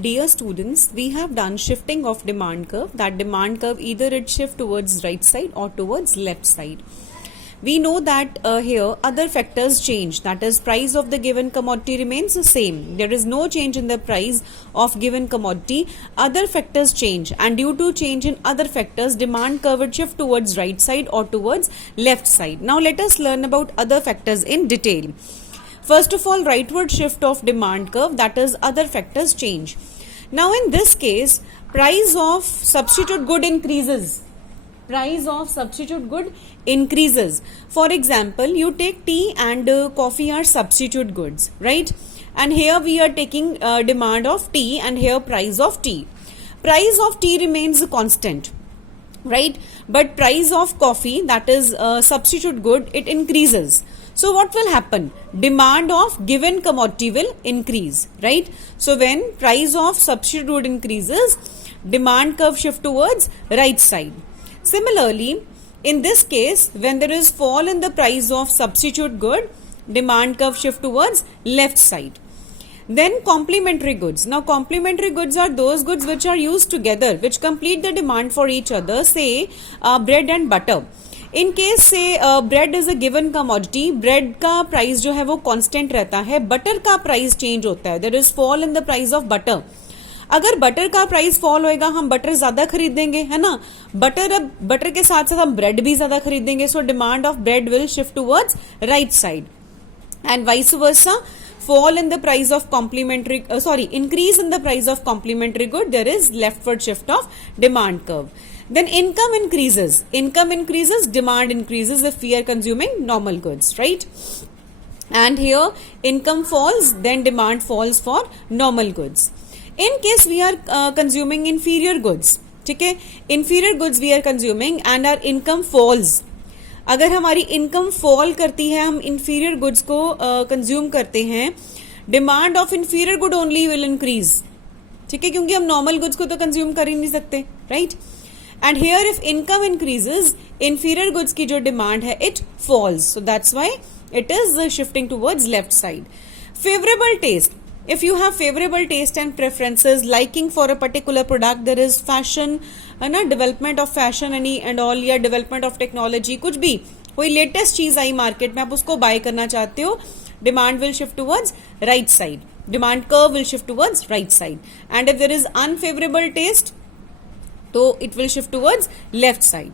Dear students, we have done shifting of demand curve. That demand curve either it shift towards right side or towards left side. We know that here other factors change, that is price of the given commodity remains the same. There is no change in the price of given commodity. Other factors change, and due to change in other factors, demand curve will shift towards right side or towards left side. Now let us learn about other factors in detail. First of all, rightward shift of demand curve, that is other factors change. Now in this case, price of substitute good increases. Price of substitute good increases. For example, you take tea and coffee are substitute goods, right? And here we are taking demand of tea and here price of tea. Price of tea remains constant, right? But price of coffee, that is substitute good, it increases. So what will happen? Demand of given commodity will increase, right? So when price of substitute good increases, demand curve shift towards right side. Similarly, in this case, when there is fall in the price of substitute good, demand curve shift towards left side. Then complementary goods. Now complementary goods are those goods which are used together, which complete the demand for each other, say bread and butter. In case से bread is a given commodity, bread का price जो है वो constant रहता है, butter का price change होता है, there is fall in the price of butter. अगर बटर का प्राइस फॉल होएगा हम बटर ज्यादा खरीदेंगे, है ना. बटर के साथ साथ हम ब्रेड भी ज्यादा खरीदेंगे, so demand of bread will shift towards right side. And vice versa, fall in the price of increase in the price of complementary good, there is leftward shift of demand curve. Then income increases, demand increases if we are consuming normal goods, right? And here income falls, then demand falls for normal goods. In case we are consuming inferior goods, ठीक है, inferior goods we are consuming and our income falls. अगर हमारी income fall करती है, हम inferior goods को consume करते हैं, demand of inferior good only will increase, ठीक है, क्योंकि हम नॉर्मल गुड्स को तो कंज्यूम कर ही नहीं सकते, right. And here if income increases, inferior goods की जो डिमांड है it falls, so that's why it is shifting towards left side. Favourable taste. If you have favorable taste and preferences, liking for a particular product, there is fashion, ना development of fashion and all, या development of technology, कुछ भी कोई latest चीज आई market में, आप उसको bye करना चाहते हो, demand will shift towards right side, demand curve will shift towards right side. And if there is unfavourable taste तो it will shift towards left side.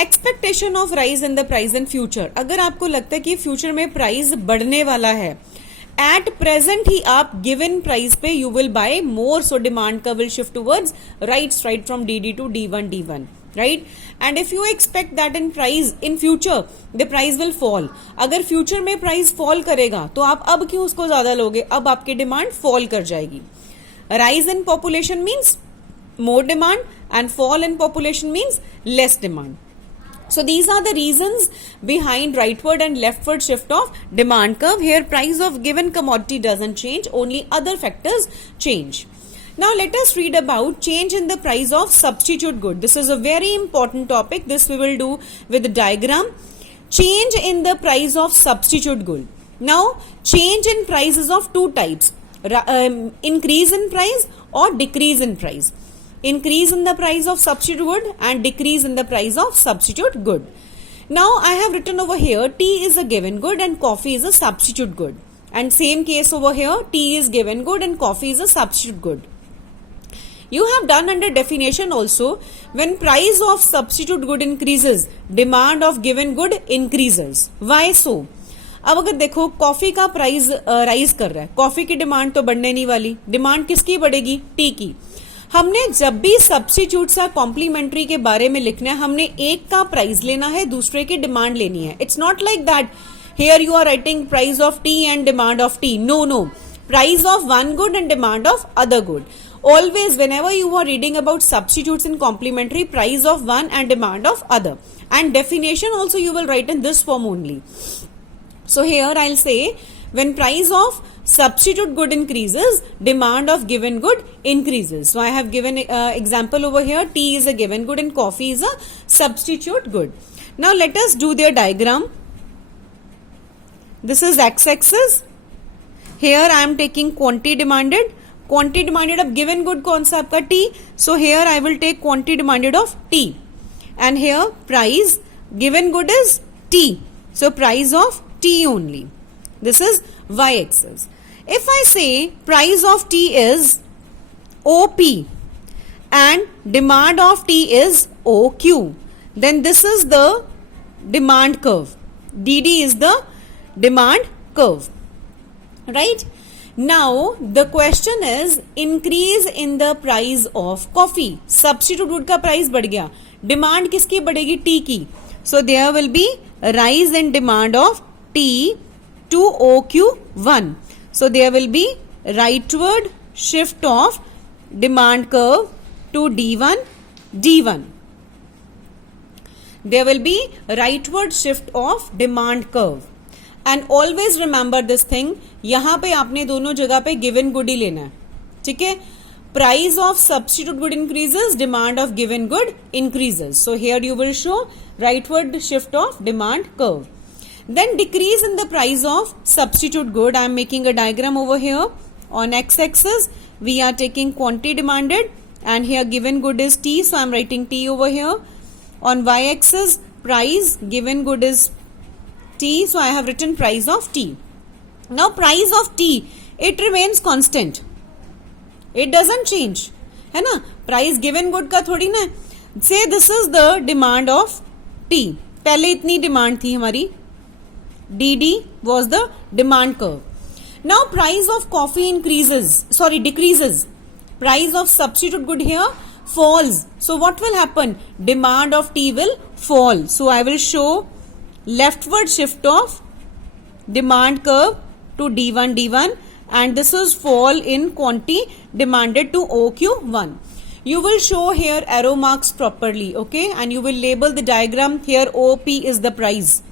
Expectation of rise in the price in future. अगर आपको लगता है कि future में price बढ़ने वाला है, एट प्रेजेंट ही आप गिवन प्राइस पे you will buy more, so demand का will shift towards right side from D to D1, right. And if you expect that in price in future the price will fall, अगर future में price fall करेगा तो आप अब क्यों उसको ज्यादा लोगे, अब आपकी डिमांड फॉल कर जाएगी. Rise in population means more demand and fall in population means less demand. So these are the reasons behind rightward and leftward shift of demand curve. Here price of given commodity doesn't change, only other factors change. Now let us read about change in the price of substitute good. This is a very important topic. This we will do with the diagram. Change in the price of substitute good. Now change in price is of two types. Increase in price or decrease in price. Increase in the price of substitute good and decrease in the price of substitute good. Now I have written over here, tea is a given good and coffee is a substitute good. And same case over here, tea is given good and coffee is a substitute good. You have done under definition also, when price of substitute good increases, demand of given good increases. Why so? अब अगर देखो coffee का price rise कर रहा है, coffee की demand तो बढ़ने नहीं वाली, डिमांड किसकी बढ़ेगी, टी की. हमने जब भी सब्स्टिट्यूट्स या कॉम्प्लीमेंट्री के बारे में लिखना है, हमने एक का प्राइस लेना है, दूसरे की डिमांड लेनी है. It's not like that here you are writing price of tea and demand of tea. No, price of one good and demand of other good. Always whenever you are reading about substitutes in complementary, price of one and demand of other, and definition also you will write in this form only. So here I'll say, when price of substitute good increases, demand of given good increases. So I have given example over here, tea is a given good and coffee is a substitute good. Now let us do their diagram. This is x-axis. Here I am taking quantity demanded, quantity demanded of given good कौन सा आपका tea, so here I will take quantity demanded of tea and here price given good is tea, so price of tea only. This is y-axis. If I say price of tea is OP and demand of tea is OQ, then this is the demand curve. DD is the demand curve. Right? Now the question is increase in the price of coffee. Substitute wood का price बढ़ गया, demand किसकी बढ़ेगी? T की. So there will be a rise in demand of tea to OQ1. So there will be rightward shift of demand curve to D1, D1. There will be rightward shift of demand curve. And always remember this thing, यहाँ पे आपने दोनों जगह पे given good ही लेना है, ठीक है. Price of substitute good increases, demand of given good increases. So here you will show rightward shift of demand curve. Then decrease in the price of substitute good. I am making a diagram over here. On x-axis we are taking quantity demanded and here given good is T, so I am writing T over here. On y-axis price given good is T, so I have written price of T. Now price of T, it remains constant. It doesn't change, है ना. Price given good का थोड़ी ना. से this is the demand of T, पहले इतनी demand थी हमारी, D was the demand curve. Now price of coffee decreases, price of substitute good here falls. So what will happen? Demand of tea will fall. So I will show leftward shift of demand curve to D1, and this is fall in quantity demanded to OQ1. You will show here arrow marks properly, okay, and you will label the diagram here. OP is the price,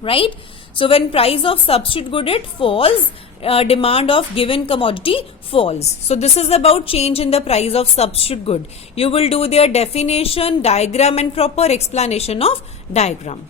right? So when price of substitute good it falls, demand of given commodity falls. So this is about change in the price of substitute good. You will do their definition, diagram and proper explanation of diagram.